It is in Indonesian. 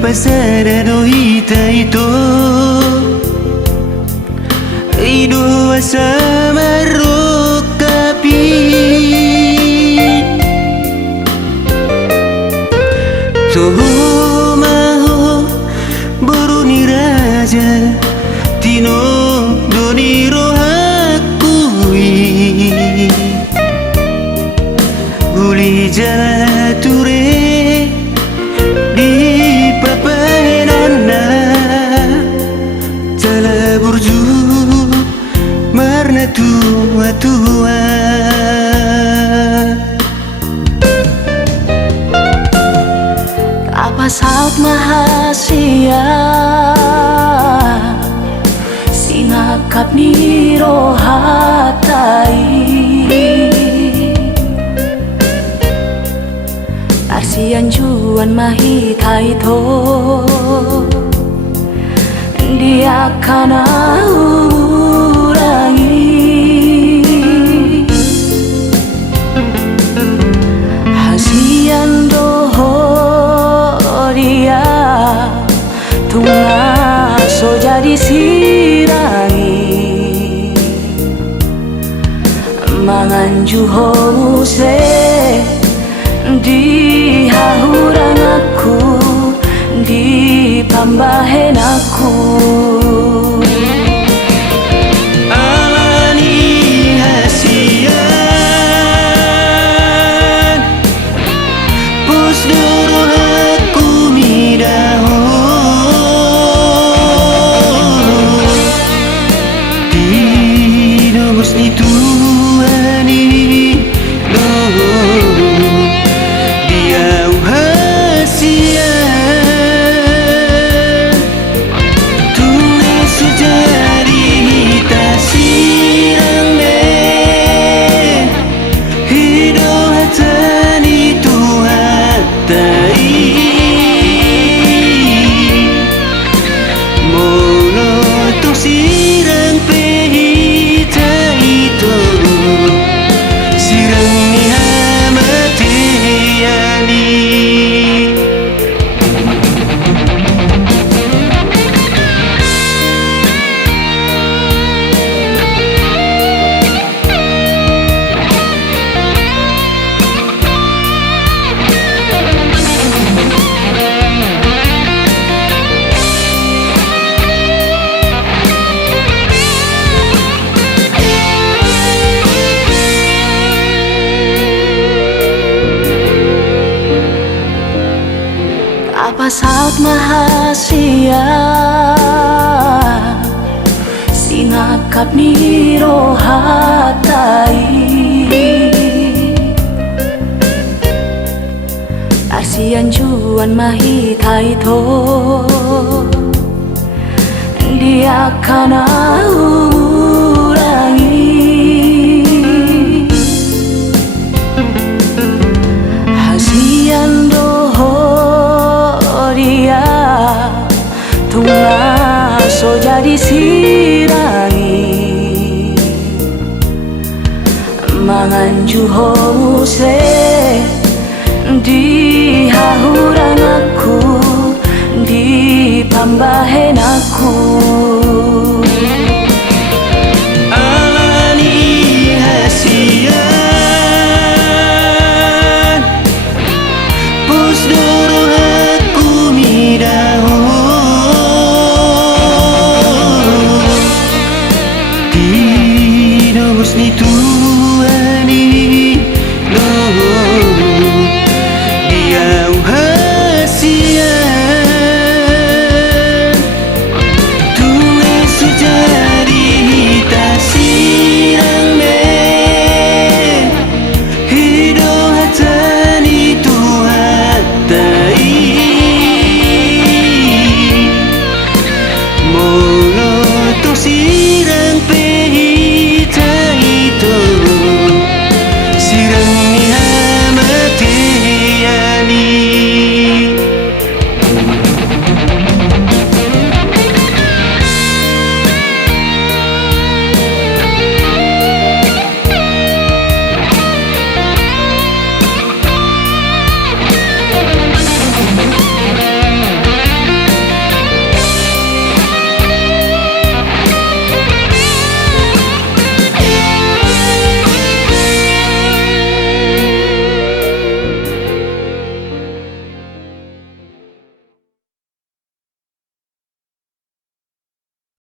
pasada do hita ito Ido asama rokapi Toho maho boroni raja Tino doni rohakui Guli jalature di papahenana Tala burju marna tua-tua Kapasaut mahasia sinakap ni rohatai Arsian juan mahitai to dia kana urangi hasian doho dia tunga so jadi sirangi mangan juho muse di hahurang aku di pambahen aku Alani hasian pos doro aku midaho Tino musti tuani Pasaut mahasia sinakap ni rohatai Arsian juan mahitai to dia kana urangi hasian doho dia tunga so jadi sirangi mangan juho muse di hahurang aku di pambahen aku